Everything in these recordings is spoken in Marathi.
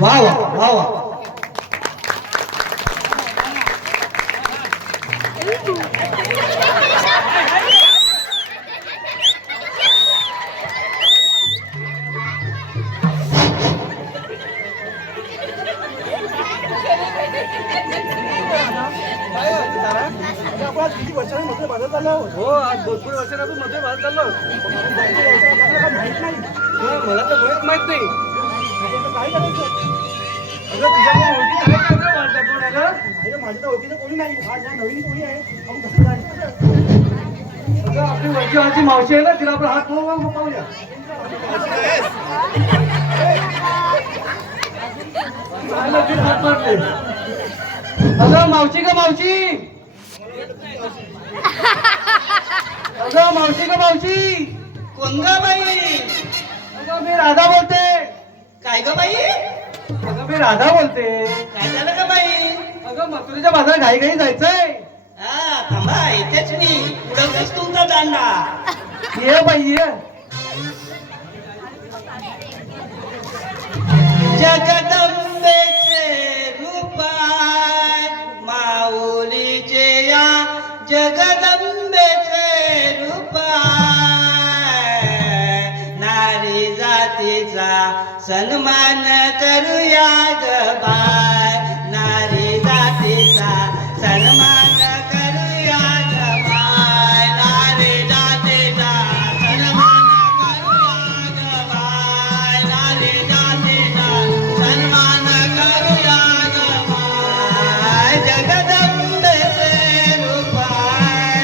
वा वा वा वा किती वर्षांमध्ये बाजार चाललो हो आज भरपूर वर्षांपासून मध्ये बाजार चाललो माहित नाही मला तर मुळीच माहित नाही काय करायचं अगं तुझ्या ओळखीत आहे का अगं माझ्या तर ओळखीचं कोणी नाही आज या नवीन कोणी आहे आपण कसं जायचं अगं आपली वरची मावशी आहे ना तिला आपला हात मग पाहूया हात मारले अगं मावशी का मावशी अगं मावशी का मावशी कोण ग बाई? अगं मी राधा बोलते काय ग बाई? अगं मी राधा बोलते काय झालं ग बाई? अगं मथुरेच्या बाजारात घाई घाई जायचंय हा थांबा इथेच मी उडवतेच तुमचा दांडा ये बाई ये जगदंबेचे रूप माऊलीचे या जगदंबेचे रूप नारी जातीचा सन्मान करूया ग बाय नारी जातीचा सन्मान करूया ग बाय नारी जातीचा जगदंबेचे रूप आहे.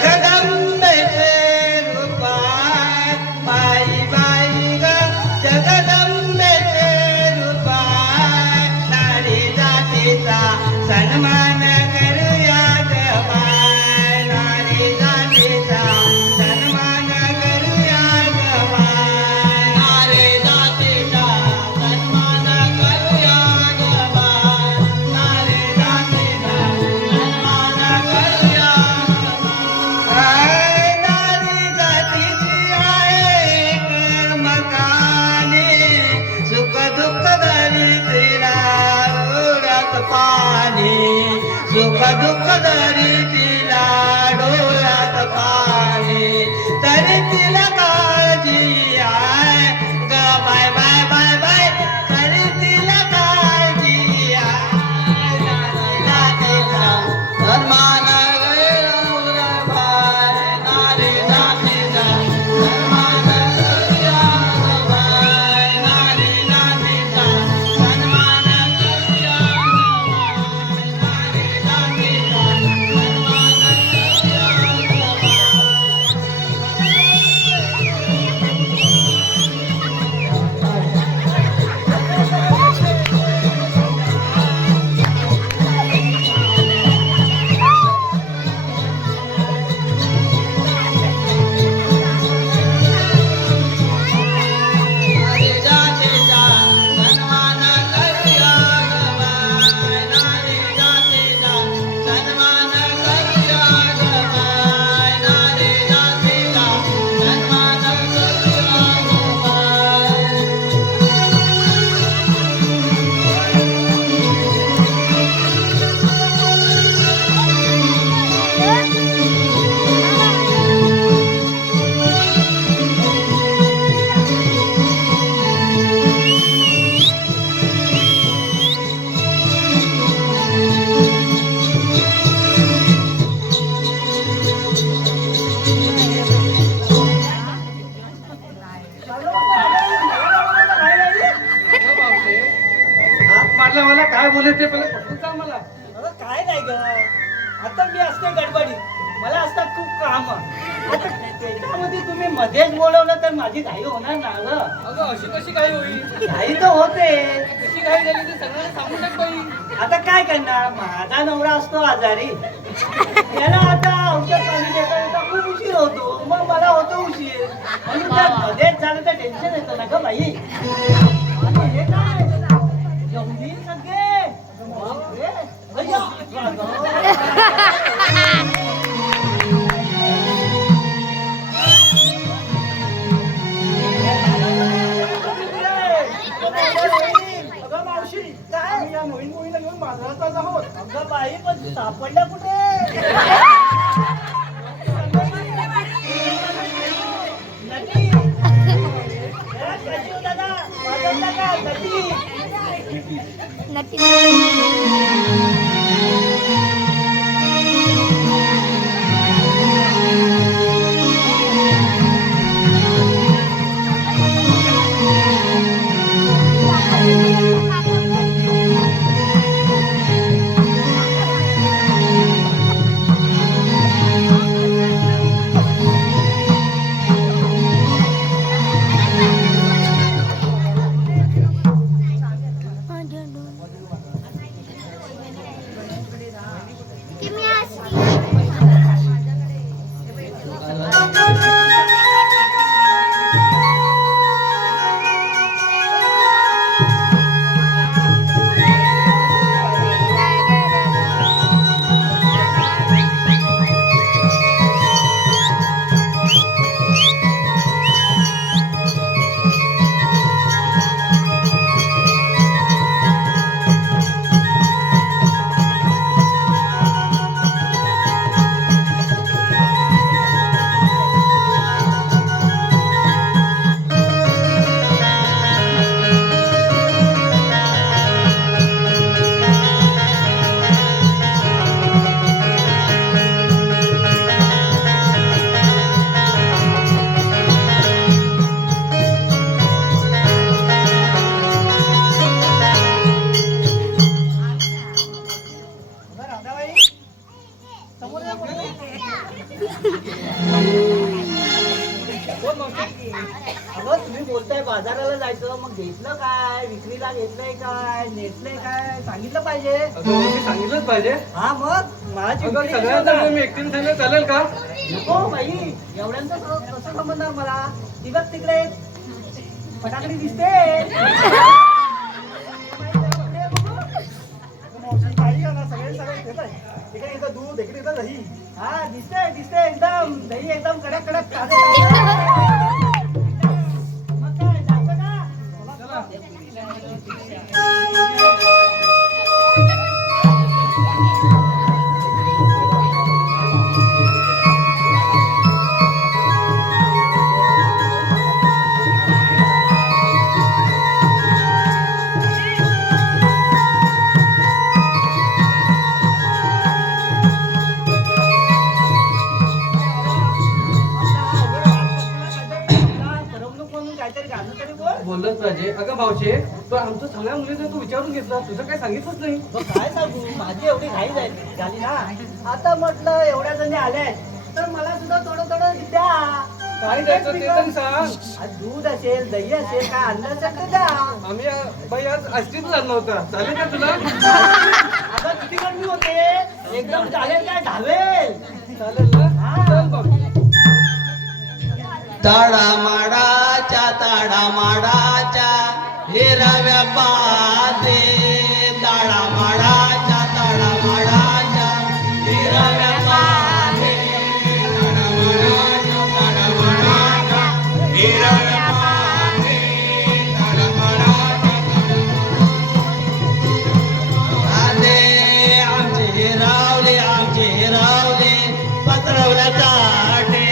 जगदंबेचे रूप आहे. बाई बाई ग जगदंबेचे रूप आहे. नारी जातीचा सन्मान करूया ग बाय. नारी जातीचा सन्मान करूया ग बाय. नारी जातीचा सन्मान करूया ग बाय. नारी जातीचा सन्मान करूया ग बाय. नारी जातीची आहे एकमेकाने सुख दुःख धरी तिला डोळ्यात पाणी. सुख दुःख धरी तिला डोळ्यात पाणी. तरी तिला काळजी आहे ग बाय बाय बाय बाय. तरी तिला काळजी आहे. नारीचा सन्मान करूया बाय. नारी जातीचा सन्मान करूया ग बाय. नारी जातीचा सन्मान करूया ग बाय. नारी जातीचा सन्मान हात मारला मला काय बोलायचं ते पहिलं पटकन सांग मला. अगं काय नाही ग, आता मी असते गडबडीत, मला असतात खूप काम. आता त्याच्यामध्ये तुम्ही मध्येच बोलवलं तर माझी घाई होणार ना ग. अगं अशी कशी काय होईल? घाई तर होते. कशी काय झाली ते सगळ्यांना सांगून टाक बाई. आता काय करणार, माझा नवरा असतो आजारी, त्याला आता औषध पाणी देता खूप उशीर होतो, मग मला होतो उशीर. म्हणून जर मध्येच झालं तर टेन्शन येतं ना ग बाई. आणि हे काय एवढी सगळे बापरे. अय्या, अगं मावशी, काय या नवीन मुलीला घेऊन बाजारात आहोत. अगं बाई, पण सापडल्या कुठे? नक्की दादा बाजारला का नक्की आता घेतलंय काय नेटलंय काय सांगितलं पाहिजे. अगं मी सांगितलंच पाहिजे. हा मग मला अगं सगळ्यांना मी एकटीने सांगितलं चालेल का? नको बाई एवढ्यांचं कसं समजणार मला. ती बघ तिकडे फटाकडी दिसते. दूध इकडे दही. हा दिसते दिसते एकदम दही एकदम कडक कडक मग काय जायचं का? बोललंच पाहिजे. अगं भावशे पण आमचं सगळ्या मुलींना तू विचारून घेतला तुझं काय सांगितलंच नाही. काय सांगू माझी एवढी घाई झाली ना. आता म्हटलं एवढ्या जणी आल्या तर मला सुद्धा थोडं थोडं द्या. काय द्यायचं ते तरी सांग. आज दूध असेल दही असेल काय आणलं असेल तर द्या. आम्ही बाई आज आष्टीतच आणला होता. चालेल का तुला? आता किती गर्मी होते एकदम चालेल काय धावेल. चालेल ना? चल बघ. ताडामाडाच्या ताडामाडाच्या हिरव्या पाते ताडामाडाच्या ताडामाडाच्या हिरव्या पाते ताडामाडाच्या हिरव्या पाते ताडामाडाच्या आमचे हिरावले पत्रवल्या चाटे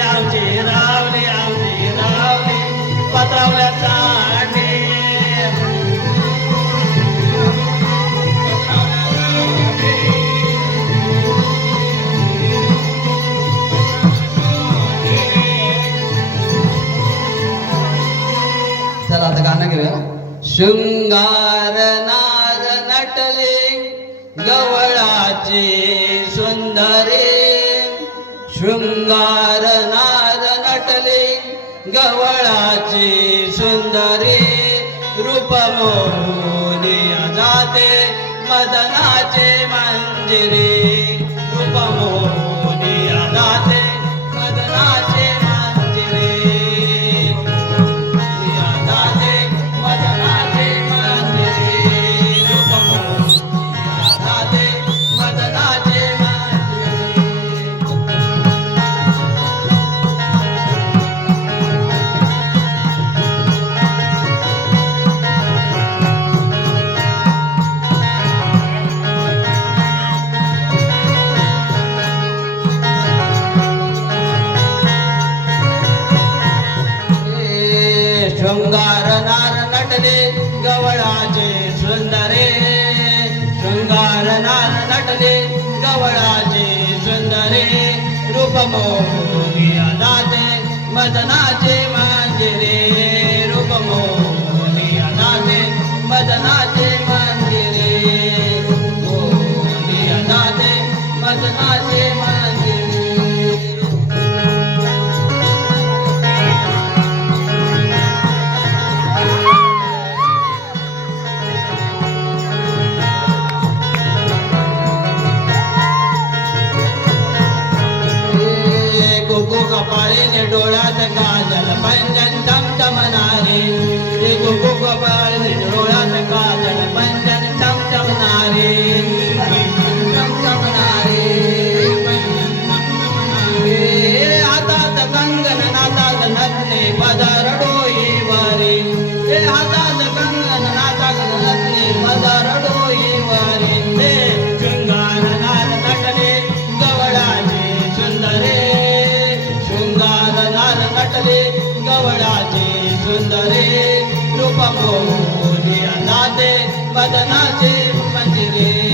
आमचे हिरावले पत्रवल्या चाटे. चला आता गाणं घेऊया. शृंगार नार नटले गवळाचे सुंदरे शृंगार नार नटले गवळाचे सुंदरे रूप मोहनी जाते मदनाचे मंजिरे रूप मोहनी जाते मदनाचे मंजिरे जाते मदनाचे मंजिरे रूप मोहनी जाते मदनाचे मंजिरे. शृंगार नार नटले गवळाचे सुंदरे शृंगार नार नटले गवळाचे सुंदरे रूप मोहनी जाते मदनाचे मंजिरे रूप मोहनी जाते मदनाचे मंजिरे मोहनी जाते मदनाचे मंजिरे. कपाळीने डोळ्यात काजल पंजन चमचमणारे कुकू कपाळीने डोळ्यात काजल पंजन चमचमणारे चमचमणारे हातात कंगन नातात नथने पदर डोईवरे हातात कंगन नातात नथने पदर डोईवरे शृंगार नार नटले गवळाचे सुंदरे नटले गवळाचे सुंदरे रूप मोहनी जाते मदनाचे मंजिरे